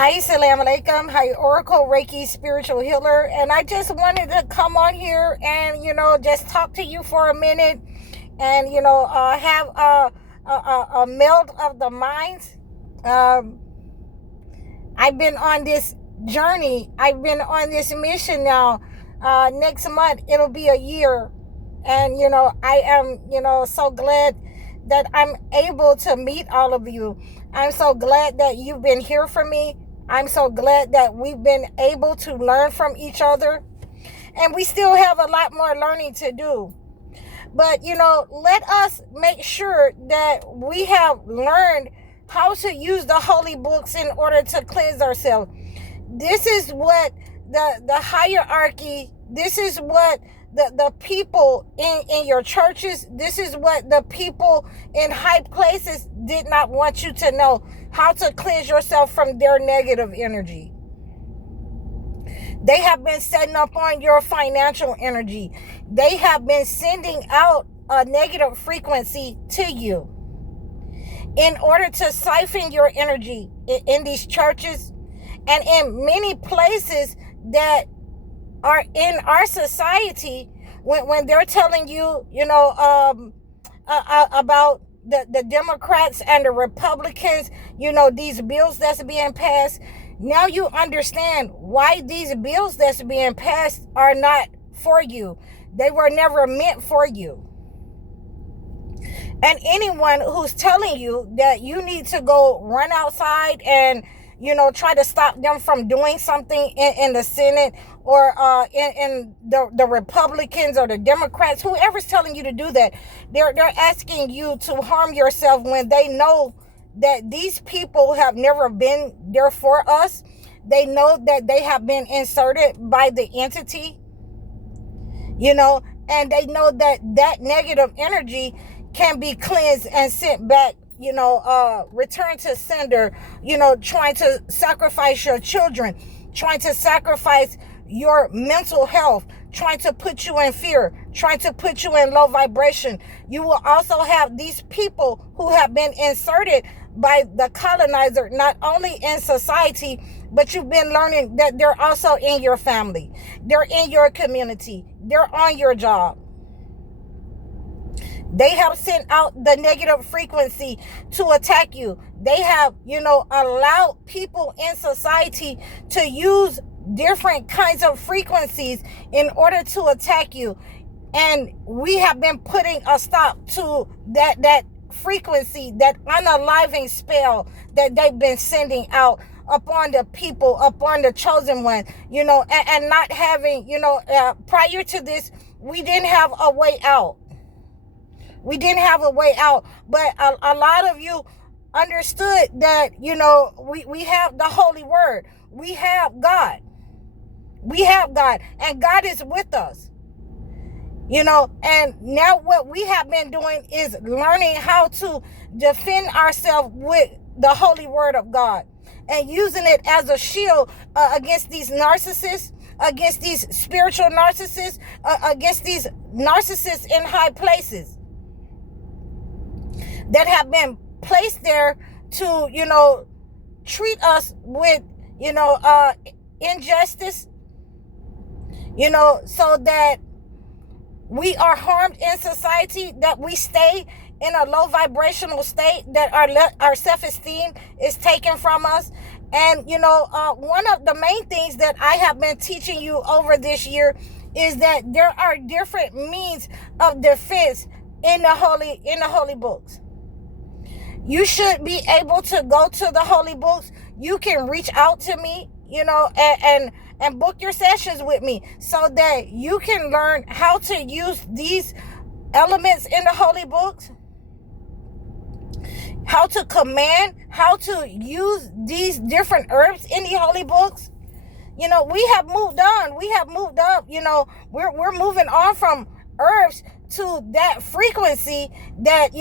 Assalamu alaikum. Hi, Oracle Reiki spiritual healer. And I just wanted to come on here and, just talk to you for a minute and, have a meld of the minds. I've been on this journey. I've been on this mission now. Next month, it'll be a year. And, I am, so glad that I'm able to meet all of you. I'm so glad that you've been here for me. I'm so glad that we've been able to learn from each other. And we still have a lot more learning to do. But, let us make sure that we have learned how to use the holy books in order to cleanse ourselves. This is what the hierarchy, this is what the people in your churches, this is what the people in high places did not want you to know, how to cleanse yourself from their negative energy. They have been setting up on your financial energy. They have been sending out a negative frequency to you in order to siphon your energy in these churches and in many places that are in our society. When they're telling you, about the Democrats and the Republicans, these bills that's being passed. Now you understand why these bills that's being passed are not for you. They were never meant for you. And anyone who's telling you that you need to go run outside and, try to stop them from doing something in the Senate or in the Republicans or the Democrats, whoever's telling you to do that, they're asking you to harm yourself when they know that these people have never been there for us. They know that they have been inserted by the entity, and they know that negative energy can be cleansed and sent back, return to sender, trying to sacrifice your children, trying to sacrifice your mental health, trying to put you in fear, trying to put you in low vibration. You will also have these people who have been inserted by the colonizer, not only in society, but you've been learning that they're also in your family. They're in your community. They're on your job. They have sent out the negative frequency to attack you. They have, allowed people in society to use different kinds of frequencies in order to attack you. And we have been putting a stop to that frequency, that unaliving spell that they've been sending out upon the people, upon the chosen one, and not having, prior to this, we didn't have a way out. We didn't have a way out, but a lot of you understood that, we have the holy word. We have God. We have God, and God is with us, and now what we have been doing is learning how to defend ourselves with the holy word of God and using it as a shield against these narcissists, against these spiritual narcissists, against these narcissists in high places that have been placed there to, treat us with, injustice, so that we are harmed in society, that we stay in a low vibrational state, that our self-esteem is taken from us. And, one of the main things that I have been teaching you over this year is that there are different means of defense in the holy books. You should be able to go to the holy books. You can reach out to me, and book your sessions with me so that you can learn how to use these elements in the holy books, how to command, how to use these different herbs in the holy books. We have moved on. We have moved up. We're moving on from herbs to that frequency that,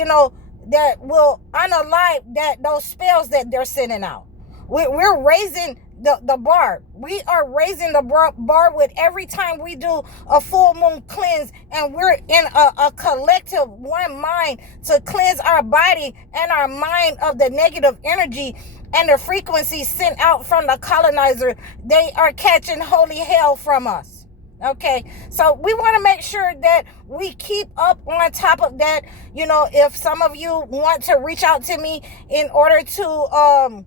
that will unalive those spells that they're sending out. We're raising the bar. We are raising the bar with every time we do a full moon cleanse, and we're in a collective one mind to cleanse our body and our mind of the negative energy and the frequencies sent out from the colonizer, they are catching holy hell from us. Okay, so we want to make sure that we keep up on top of that. You know, if some of you want to reach out to me in order to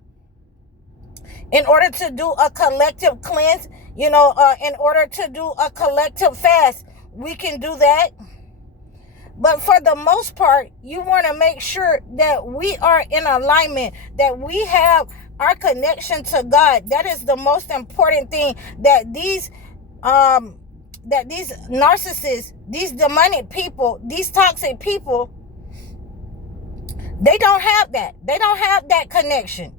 do a collective cleanse, you know, in order to do a collective fast, we can do that. But for the most part, you want to make sure that we are in alignment, that we have our connection to God. That is the most important thing, that these narcissists, these demonic people, these toxic people, they don't have that. They don't have that connection.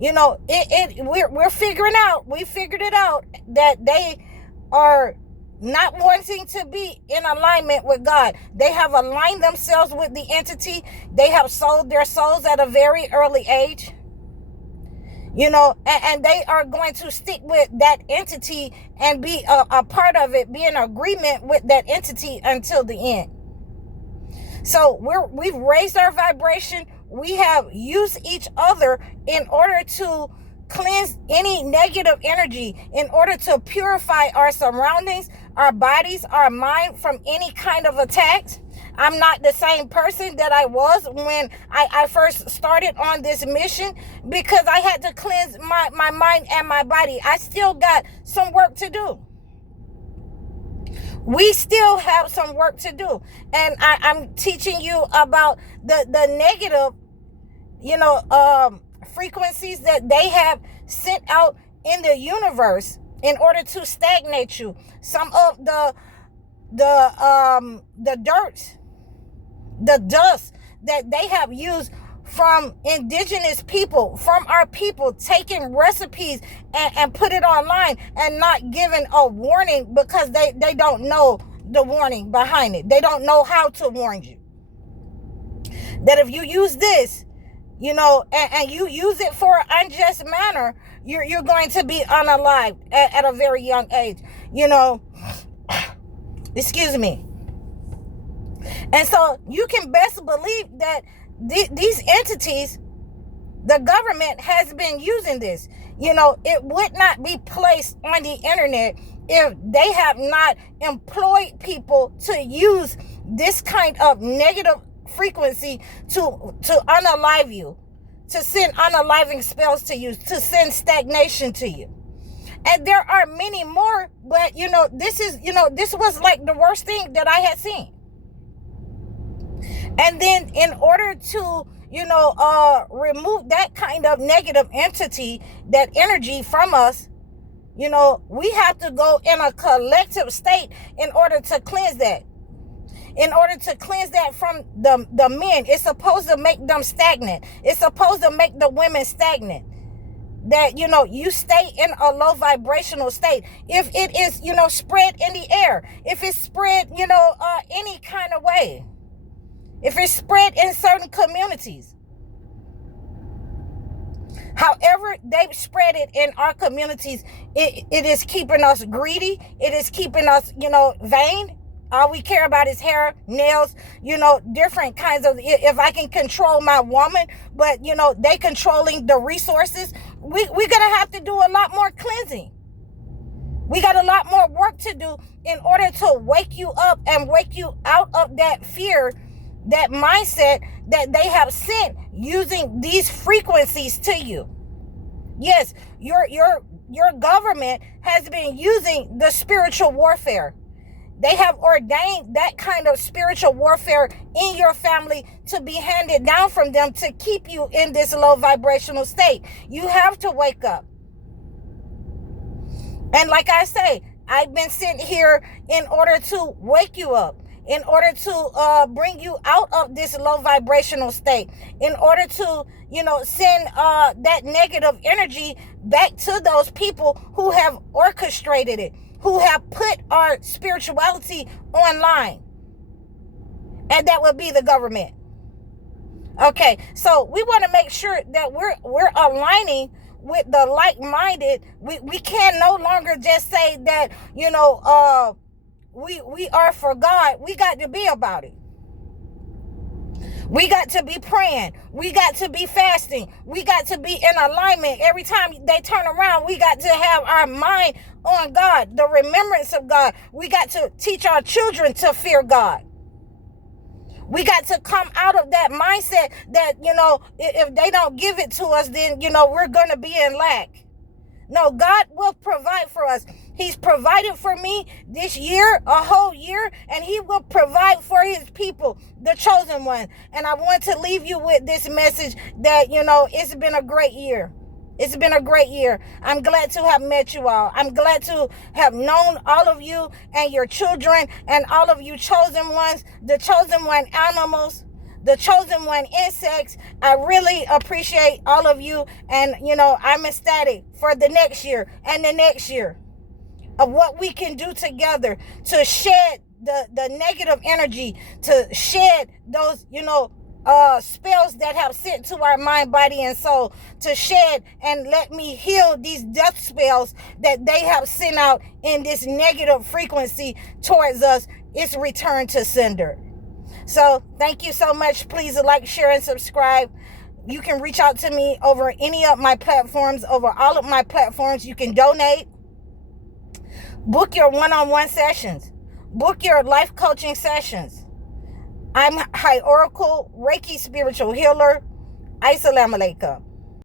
You know, we're figuring out, we figured it out, that they are not wanting to be in alignment with God. They have aligned themselves with the entity. They have sold their souls at a very early age. You know, and they are going to stick with that entity and be a part of it, be in agreement with that entity until the end. So we've raised our vibration. We have used each other in order to cleanse any negative energy, in order to purify our surroundings, our bodies, our mind from any kind of attacks. I'm not the same person that I was when I first started on this mission, because I had to cleanse my mind and my body. I still got some work to do. We still have some work to do. And I'm teaching you about the negative, you know, frequencies that they have sent out in the universe in order to stagnate you. Some of the dirt, the dust that they have used from indigenous people, from our people, taking recipes and put it online and not giving a warning, because they don't know the warning behind it. They don't know how to warn you that if you use this, you know, and you use it for an unjust manner, you're going to be unalived at a very young age, you know. Excuse me. And so you can best believe that these entities, the government has been using this. You know, it would not be placed on the internet if they have not employed people to use this kind of negative frequency to unalive you, to send unaliving spells to you, to send stagnation to you. And there are many more, but you know, this was like the worst thing that I had seen. And then in order to, you know, remove that kind of negative entity, that energy from us, you know, we have to go in a collective state in order to cleanse that. In order to cleanse that from the men, it's supposed to make them stagnant. It's supposed to make the women stagnant. That, you know, you stay in a low vibrational state. If it is, you know, spread in the air, if it's spread, you know, any kind of way, if it's spread in certain communities, however they spread it in our communities, it is keeping us greedy. It is keeping us, you know, vain. All we care about is hair, nails, you know, different kinds of, if I can control my woman, but, you know, they controlling the resources, we're going to have to do a lot more cleansing. We got a lot more work to do in order to wake you up and wake you out of that fear, that mindset that they have sent using these frequencies to you. Yes, your government has been using the spiritual warfare. They have ordained that kind of spiritual warfare in your family to be handed down from them to keep you in this low vibrational state. You have to wake up. And like I say, I've been sent here in order to wake you up, in order to bring you out of this low vibrational state, in order to, you know, send that negative energy back to those people who have orchestrated it, who have put our spirituality online. And that would be the government. Okay, so we want to make sure that we're aligning with the like-minded. We can no longer just say that, you know, we are for God. We got to be about it. We got to be praying. We got to be fasting. We got to be in alignment. Every time they turn around, we got to have our mind on God, the remembrance of God. We got to teach our children to fear God. We got to come out of that mindset that, if they don't give it to us, then, we're going to be in lack. No, God will provide for us. He's provided for me this year, a whole year, and he will provide for his people, the chosen one. And I want to leave you with this message that, it's been a great year. It's been a great year. I'm glad to have met you all. I'm glad to have known all of you and your children and all of you chosen ones, the chosen one animals, the chosen one insects. I really appreciate all of you. And, I'm ecstatic for the next year and the next year of what we can do together to shed the negative energy, to shed those, spells that have sent to our mind, body, and soul, to shed and let me heal these death spells that they have sent out in this negative frequency towards us. It's returned to sender. So thank you so much. Please like, share, and subscribe. You can reach out to me over any of my platforms, over all of my platforms. You can donate. Book your one-on-one sessions. Book your life coaching sessions. I'm High Oracle, Reiki spiritual healer. Assalamu alaikum.